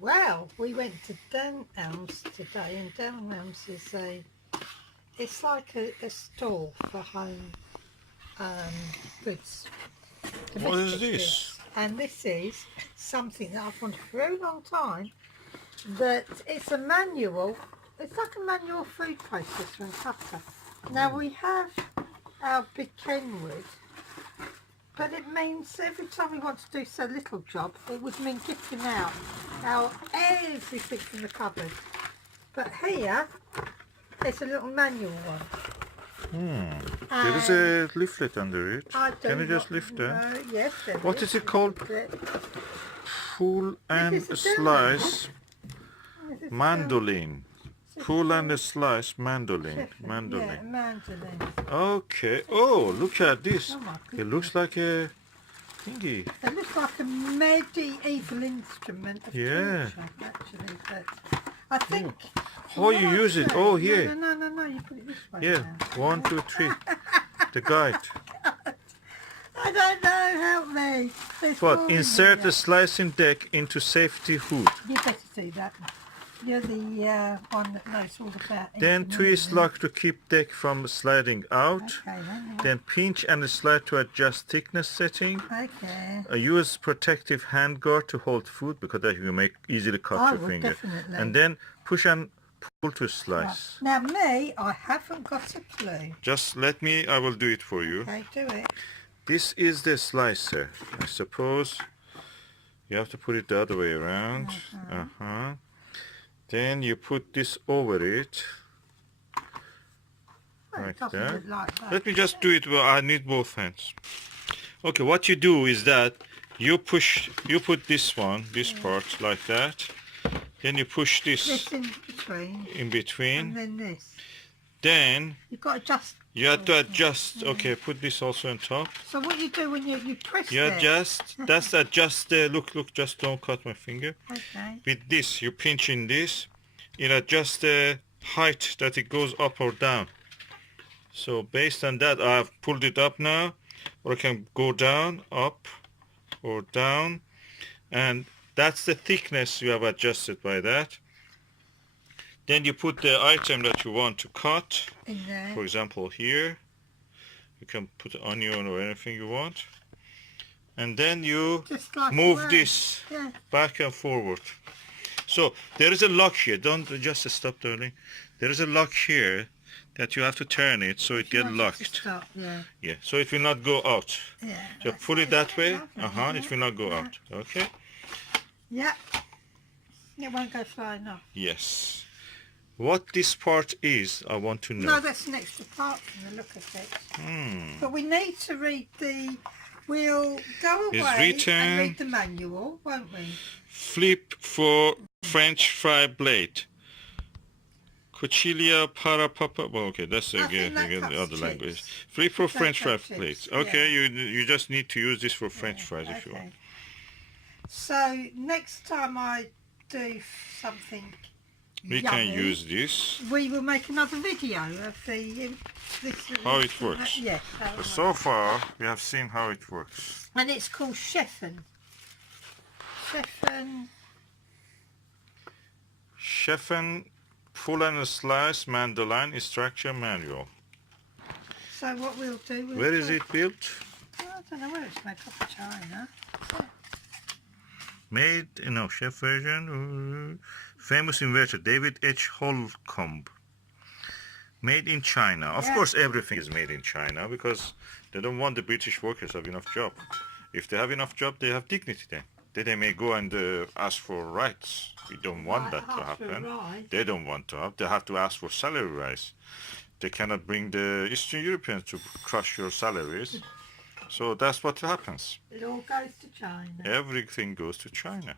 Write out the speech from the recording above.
Well, we went to Dan Elms today, and Dan Elms is it's like a store for home goods. What is Domestic this? goods. And this is something that I've wanted for a very long time. That it's a manual. It's like a manual food processor and cutter. Now we have our big Kenwood, but it means every time we want to do so little job, it would mean getting out our everything from the cupboard. But here, it's a little manual one. There is a leaflet under it. I Can you just lift that? No, yes, there What is it called? Pull and This is a slice This is mandolin. Pull and slice mandolin. Yeah, Mandolin. mandolin. Okay. Oh, look at this. Oh my It looks like a thingy. It looks like a medieval instrument of Yeah. torture, actually, but I think... How you what I use it? say- Oh, here. No, you put it this way. Yeah. now. 1, 2, 3. The guide. I don't know, help me. There's more What? in Insert here. the slicing deck into safety hood. You better do that. You're the one that knows all about it. Then twist lock to keep deck from sliding out. Okay, Then pinch and slide to adjust thickness setting. okay. Use protective hand guard to hold food because that you may easily cut I your would finger. definitely. And then push and pull to slice. Now me, I haven't got a clue. Just let me, I will do it for you. Okay, do it. This is the slicer. I suppose you have to put it the other way around. Then you put this over it. Well, Like it doesn't that. look like that. Let me just do it. Well, I need both hands. Okay, what you do is that you put this part like that. Then you push This this in between, in and between. then this. Then You've got to just... you have to adjust. Okay, put this also on top. So what you do when you twist You it? adjust. That's adjust the look. Just don't cut my finger. Okay. With this, you pinch in this. It adjusts the height that it goes up or down. So based on that, I've pulled it up now, or I can go down, up, or down, and that's the thickness you have adjusted by that. Then you put the item that you want to cut. In there. For example, here you can put onion or anything you want, and then you Just like move away. this Yeah. back and forward. So there is a lock here. Don't just stop, darling. There is a lock here that you have to turn it so it You gets want it to locked. stop, yeah. Yeah, so it will not go out. Yeah. So that's pull it that way. lovely, It will not go out. Okay. Yeah. It won't go flying off. Yes. What this part is, I want to know. No, that's an extra part from the look of it. But we need to read the... We'll go It's away written- and read the manual, won't we? Flip for French fry blade. Cuchilla para papa. Well, okay, that's I think that again cuts the other chips. language. Flip for French fry cuts chips, plates. yeah. Okay, you just need to use this for French Yeah, fries if you want. okay. So next time I do something We yummy, can use this. we will make another video of the this, How it works. Yes. how it So far, we have seen how it works. And it's called Cheffen. Cheffen Full and Slice Mandolin Instruction Manual. So what we'll do... Where is it built? I don't know where it's made of China. Made, chef version. Famous inventor David H. Holcomb. Made in China. Of Yeah. course, everything is made in China because they don't want the British workers to have enough job. If they have enough job, they have dignity then. Then they may go and ask for rights. We don't want that to happen. They don't want to have. They have to ask for salary rise. They cannot bring the Eastern Europeans to crush your salaries. So that's what happens. It all goes to China. Everything goes to China.